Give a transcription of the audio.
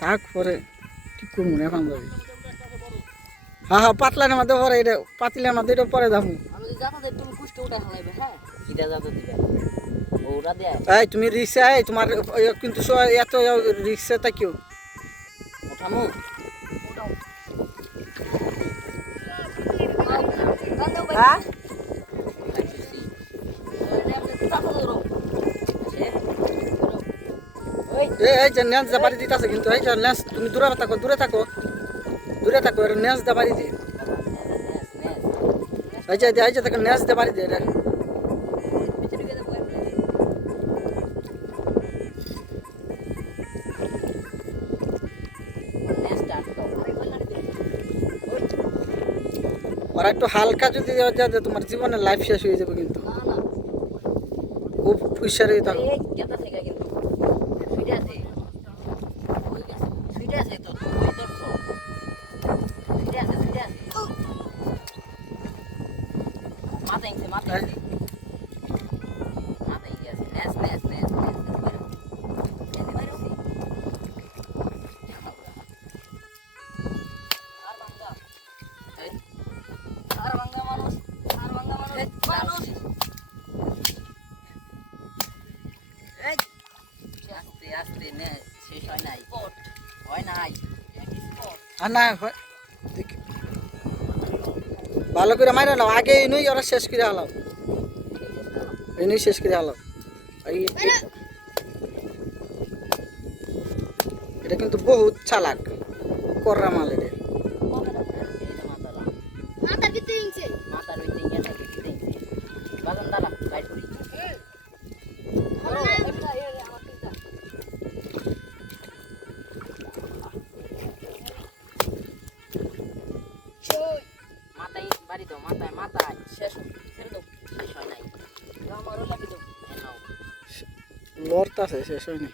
থাক পরে ঠিক করবো না এখন যাবি। হ্যাঁ হ্যাঁ পাতলার মধ্যে পরে এটা পাতিলের মধ্যে এটা পরে যাবো। এই তুমি রিক্সা তোমার কিন্তু এত রিক্সা থাকিও ওঠামু হ্যাঁ এই যে নেস দাবারি দিতেছে কিন্তু এই যে নেস তুমি দূরে থাকো দূরে থাকো দূরে থাকো এটা নেস দাবারি দিয়ে এই যে দেখো নেস দাবারি দিয়ে এটা ওরা একটু হালকা যদি দেওয়া যায় তোমার জীবনের লাইফ শেষ হয়ে যাবে কিন্তু খুব হুঁশিয়ার হয়ে থাকো। আর না ভালো করে মাইরা নাও আগে এই ওরা শেষ করে হালাও এই শেষ করে হালাও এটা কিন্তু বহুত চালাক কররা মাল এটা লড়তা শেষ হয় নাই।